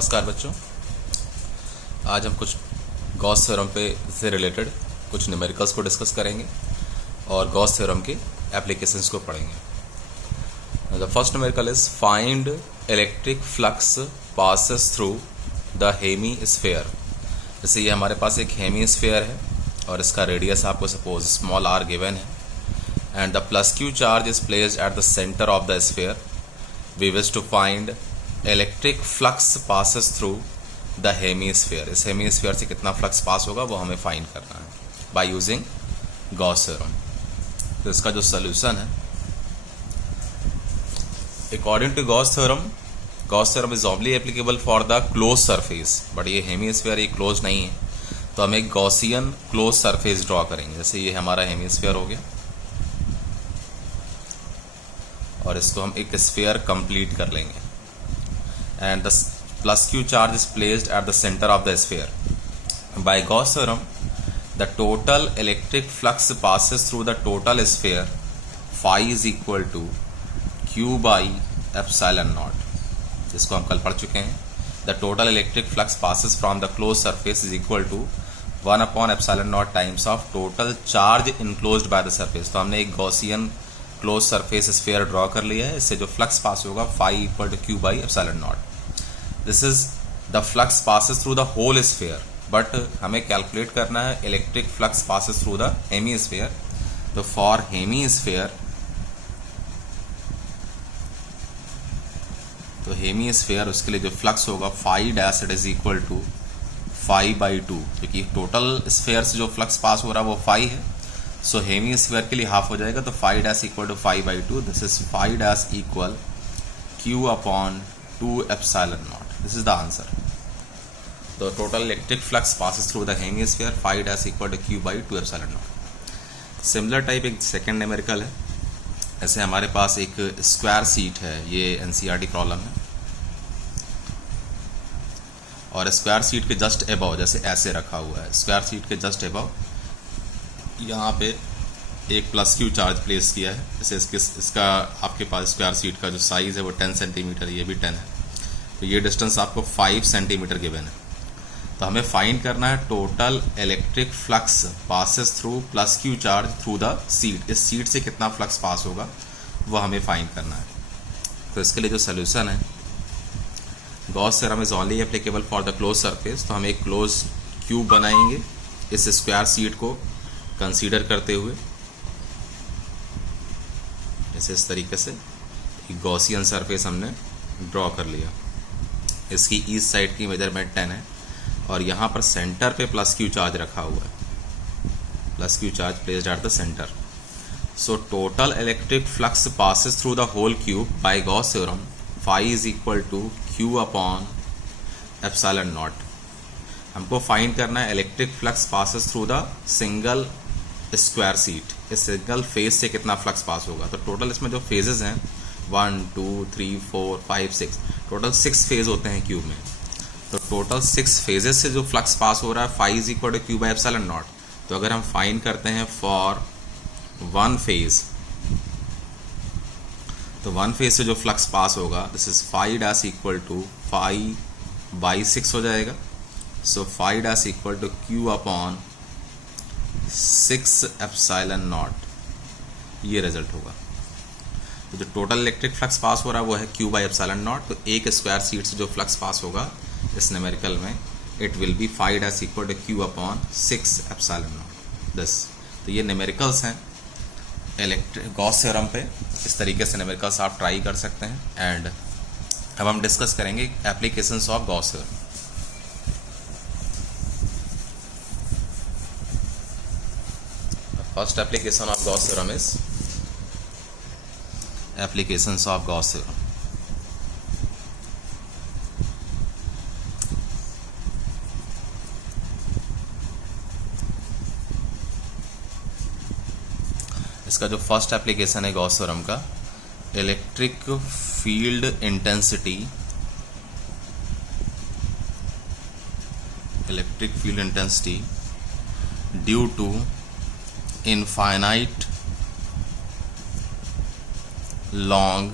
नमस्कार बच्चों, आज हम कुछ गॉस थ्योरम पे से रिलेटेड कुछ न्यूमेरिकल्स को डिस्कस करेंगे और गॉस थ्योरम के एप्लीकेशंस को पढ़ेंगे। The first numerical is find electric flux passes through the hemisphere. जैसे ये हमारे पास एक हेमीस्फीयर है और इसका रेडियस आपको सपोज स्मॉल r गिवन है and the plus q charge is placed at the centre of the sphere. We wish to find electric flux passes through the hemisphere. इस हेमीस्फीयर से कितना फ्लक्स पास होगा वो हमें find करना है by using Gauss theorem. तो इसका जो सोल्यूशन है, according to Gauss theorem is only applicable for the close surface, but ये हेमीस्फीयर ये क्लोज नहीं है, तो हम एक गॉसियन क्लोज सरफेस ड्रॉ करेंगे। जैसे ये हमारा हेमीस्फीयर हो गया और इसको हम एक स्फीयर कंप्लीट कर लेंगे and the plus q charge is placed at the center of the sphere. By Gauss theorem, the total electric flux passes through the total sphere. Phi is equal to q by epsilon naught. जिसको हम कल पढ़ चुके हैं। The total electric flux passes from the closed surface is equal to 1 upon epsilon naught times of total charge enclosed by the surface. तो हमने एक Gaussian close surface sphere draw कर लिया है। इससे जो फ्लक्स पास होगा phi equal to Q by epsilon naught. This is the flux passes through the whole sphere, but हमें कैलकुलेट करना है electric flux passes through the hemisphere. तो फॉर हेमीस्फीयर उसके लिए जो फ्लक्स होगा phi dash it is equal to phi by two, क्योंकि total sphere से जो फ्लक्स पास हो रहा है वो फाई है। सो हेमीस्फीयर के लिए हाफ हो जाएगा, तो phi dash equal to phi by two. This is phi dash equal Q upon 2 epsilon naught. This is the answer. The total electric flux passes through the hemisphere. Phi dash equal to q by 2 epsilon naught. Similar type एक second numerical है। ऐसे हमारे पास एक square seat है, ये NCERT problem है, और स्क्वायर सीट के जस्ट अबव जैसे ऐसे रखा हुआ है। स्क्वायर सीट के जस्ट अबव यहाँ पे एक प्लस क्यू चार्ज प्लेस किया है। जैसे इसका आपके पास स्क्वायर सीट का जो साइज़ है वो 10 सेंटीमीटर, ये भी 10 है, तो ये डिस्टेंस आपको 5 सेंटीमीटर गिवन है। तो हमें फाइंड करना है total electric flux passes through plus Q charge through the seat. इस सीट से कितना फ्लक्स पास होगा वो हमें फाइंड करना है। तो इसके लिए जो सोल्यूशन है, Gauss theorem is only applicable for the close surface. तो हम एक क्लोज क्यूब बनाएंगे इस स्क्वायर सीट को कंसीडर करते हुए। इस तरीके से एक गॉसियन सरफेस हमने ड्रॉ कर लिया। इसकी ईस्ट साइड की मेजरमेंट 10 है और यहाँ पर सेंटर पे प्लस क्यू चार्ज रखा हुआ है, plus Q charge placed at the centre. So total electric flux passes through the whole cube by Gauss theorem. Phi is equal to Q upon epsilon naught. हमको find करना है electric flux passes through the single square sheet. इस single face से कितना flux pass होगा। तो total इसमें जो फेजेस हैं 1 2 3 4 5 6, टोटल 6 फेज होते हैं क्यूब में। तो टोटल 6 फेजेस से जो फ्लक्स पास हो रहा है phi is equal to Q by epsilon naught. तो अगर हम फाइंड करते हैं फॉर वन फेज, तो वन फेज से जो फ्लक्स पास होगा this is phi dash equal to phi by 6 हो जाएगा। So phi dash equal to Q upon 6 epsilon naught, ये रिजल्ट होगा। तो जो टोटल इलेक्ट्रिक फ्लक्स पास हो रहा है वो है क्यू बाई एप्सिलॉन नॉट। तो एक स्क्वायर सीट से जो फ्लक्स पास होगा इस न्यूमेरिकल में it will be phi dash equal to Q upon 6 epsilon naught. This, तो ये न्यूमेरिकल्स हैं इलेक्ट्रिक गॉस थ्योरम पे। इस तरीके से न्यूमेरिकल्स आप ट्राई कर सकते हैं। एंड अब हम डिस्कस करेंगे applications of Gauss theorem. First application of Gauss theorem is applications of Gauss theorem. इसका जो फर्स्ट एप्लीकेशन है गॉस थ्योरम का, electric field intensity due to infinite long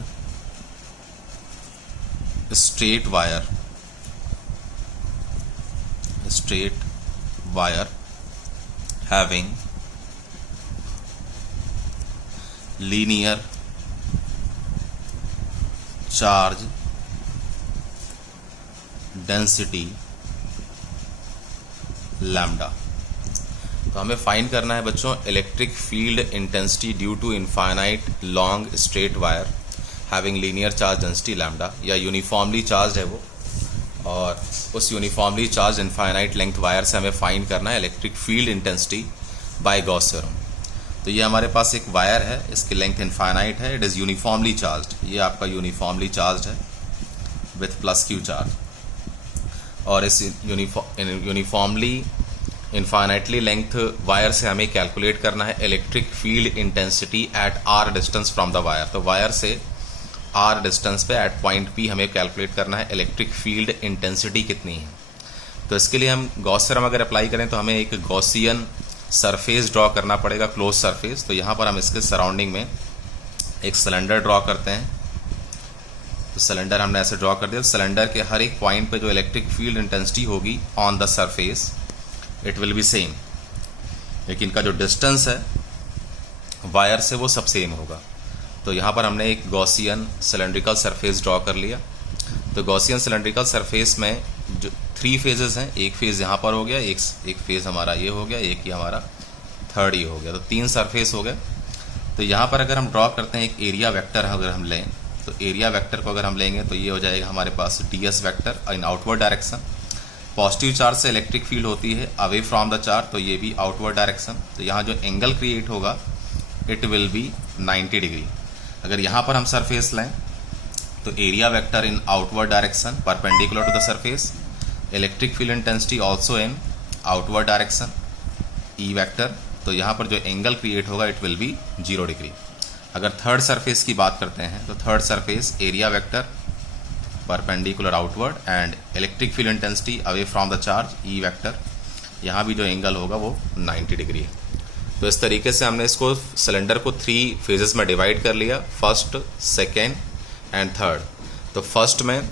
straight wire straight wire having linear charge density lambda. तो हमें find करना है बच्चों electric field intensity due to infinite long straight wire having linear charge density lambda, या uniformly charge है वो, और उस uniformly charge infinite length wire से हमें फाइंड करना है electric field intensity by Gauss theorem. तो ये हमारे पास एक वायर है, इसकी लेंथ इनफाइनाइट है, इट इज़ यूनिफॉर्मली चार्ज, ये आपका यूनिफॉर्मली चार्ज है विथ प्लस क्यू चार्ज, और इस यूनिफॉर्मली इनफाइनाइटली लेंथ वायर से हमें कैलकुलेट करना है electric field intensity at R distance from the wire. तो वायर से आर डिस्टेंस पे एट पॉइंट पी हमें कैलकुलेट करना है इलेक्ट्रिक फील्ड इंटेंसिटी कितनी है। तो इसके लिए हम गॉस थ्योरम अगर अप्लाई करें तो हमें एक गॉसियन सरफेस ड्रॉ करना पड़ेगा, क्लोज सरफेस। तो यहाँ पर हम इसके सराउंडिंग में एक सिलेंडर ड्रॉ करते हैं। तो सिलेंडर हमने ऐसे ड्रॉ कर दिया। सिलेंडर के हर एक पॉइंट पे जो इलेक्ट्रिक फील्ड इंटेंसिटी होगी on the surface it will B same, लेकिन इनका जो डिस्टेंस है वायर से वो सब सेम होगा। तो यहाँ पर हमने एक गॉसियन सिलेंड्रिकल सरफेस ड्रॉ कर लिया। तो गॉसियन सिलेंड्रिकल सरफेस में जो 3 फेजेस हैं, एक फेज यहाँ पर हो गया, एक फेज हमारा ये हो गया, एक ही हमारा थर्ड ये हो गया, तो 3 सरफेस हो गए। तो यहाँ पर अगर हम ड्रॉ करते हैं एक एरिया वेक्टर अगर हम लें, तो एरिया वेक्टर को अगर हम लेंगे तो ये हो जाएगा हमारे पास ds vector in outward direction. Positive charge से इलेक्ट्रिक फील्ड होती है अवे फ्रॉम द चार्ज, तो ये भी आउटवर्ड डायरेक्शन। तो यहाँ जो एंगल क्रिएट होगा इट विल बी 90 डिग्री। अगर यहाँ पर हम सरफेस लें तो area vector in outward direction perpendicular to the surface, electric field intensity also in outward direction E vector. तो यहाँ पर जो एंगल क्रिएट होगा इट विल बी 0 डिग्री। अगर थर्ड सरफेस की बात करते हैं तो third surface area vector perpendicular outward and electric field intensity away from the charge E vector, यहाँ भी जो एंगल होगा वो 90 डिग्री है। तो इस तरीके से हमने इसको सिलेंडर को 3 फेजेस में डिवाइड कर लिया, फर्स्ट, सेकेंड एंड थर्ड। तो फर्स्ट में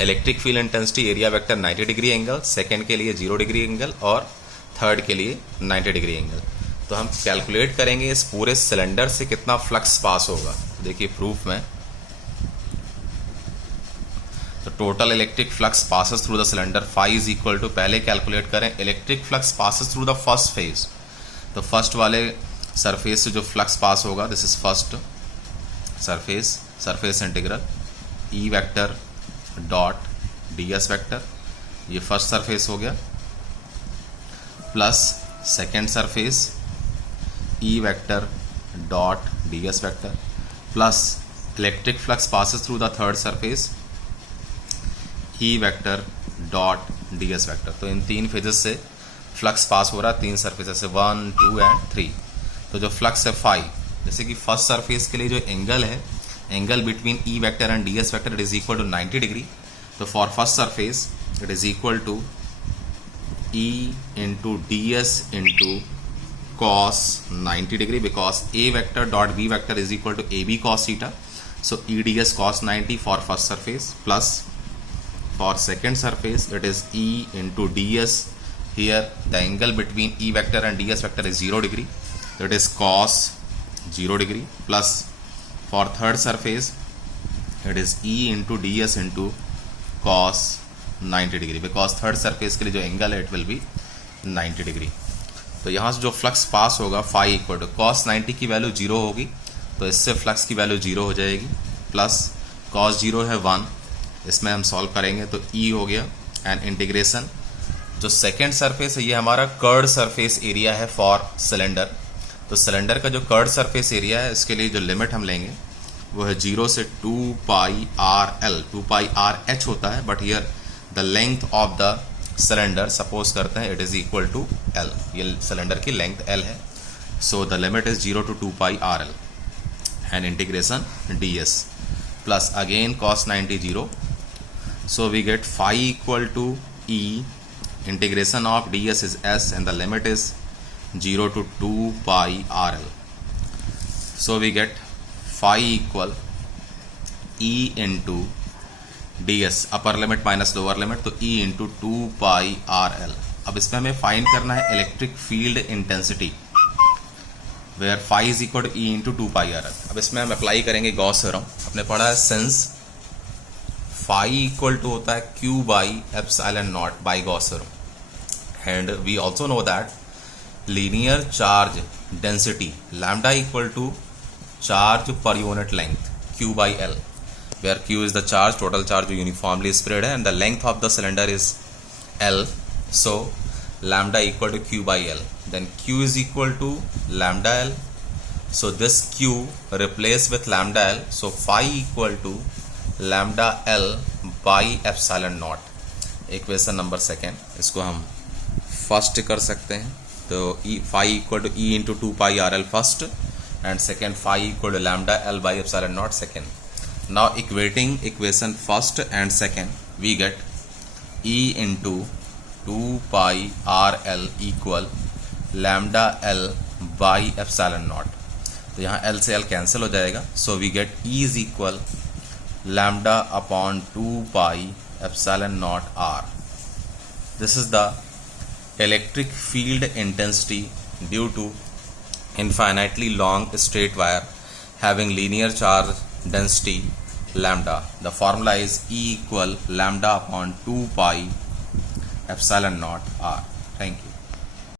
electric field intensity area vector 90 degree angle, second के लिए 0 डिग्री एंगल और थर्ड के लिए 90 डिग्री एंगल। तो हम कैलकुलेट करेंगे इस पूरे सिलेंडर से कितना फ्लक्स पास होगा। देखिए प्रूफ में, तो total electric flux passes through the cylinder phi is equal to, पहले कैलकुलेट करें electric flux passes through the first face. तो फर्स्ट वाले सरफेस से जो फ्लक्स पास होगा this is first surface, surface integral E vector dot ds vector, ये first surface हो गया, plus second surface E vector dot ds vector, plus electric flux passes through the third surface E vector dot ds vector. तो इन 3 phases से flux pass हो रहा है 3 surface से 1, 2 and 3। तो जो फ्लक्स है फाई, जैसे कि फर्स्ट सरफेस के लिए जो एंगल है, angle between E vector and ds vector it is equal to 90 degree. तो for first surface it is equal to e into ds into cos 90 degree, because a vector dot b vector is equal to ab cos theta. So e ds cos 90 for first surface, plus for second surface it is e into ds. Here the angle between e vector and ds vector is 0 degree, so it is cos 0 degree, plus for third surface it is e into ds into cos 90 degree, because third surface के लिए जो angle है it will be 90 degree। तो यहाँ से जो flux pass होगा phi equal to cos 90 की वैल्यू 0 होगी, तो इससे फ्लक्स की वैल्यू 0 हो जाएगी, प्लस cos 0 है 1, इसमें हम सॉल्व करेंगे तो e हो गया, एंड इंटीग्रेशन जो सेकेंड सरफेस है ये हमारा कर्ड सरफेस एरिया है फॉर सिलेंडर। तो सिलेंडर का जो कर्ड सरफेस एरिया है इसके लिए जो लिमिट हम लेंगे वो है 0 से 2 pi R L, 2 pi R H होता है, but here the length of the cylinder suppose करते हैं it is equal to L, ये सिलेंडर की लेंथ एल है। So the limit is 0 to 2 pi R L and integration ds, plus again cos 90 0, so we get phi equal to e, integration of ds is s and the limit is 0 to 2 pi rl, so we get phi equal e into ds upper limit minus lower limit, तो E into 2 pi R L. अब इसमें हमें find करना है electric field intensity, where phi is equal to E into 2 pi R L. अब इसमें हम apply करेंगे गॉस थ्योरम। आपने पढ़ा है सिंस फाई इक्वल टू होता है Q by epsilon naught by Gauss theorem, and we also know that linear charge density lambda equal to charge per unit length Q by L, where Q is the charge, total charge uniformly spread है, and the length of the cylinder is L, so lambda equal to Q by L, then Q is equal to lambda L, so this Q replace with lambda L, so phi equal to lambda L by epsilon naught। Equation number second, इसको हम first कर सकते हैं, तो phi equal to E into 2 pi R L first, and second phi equal to lambda L by epsilon naught second. Now equating equation first and second, we get E into 2 pi R L equal lambda L by epsilon naught। तो यहाँ L से L cancel हो जाएगा, so we get E is equal lambda upon 2 pi epsilon naught R। This is the electric field intensity due to infinitely long straight wire having linear charge density lambda. The formula is E equal lambda upon 2 pi epsilon naught R. Thank you.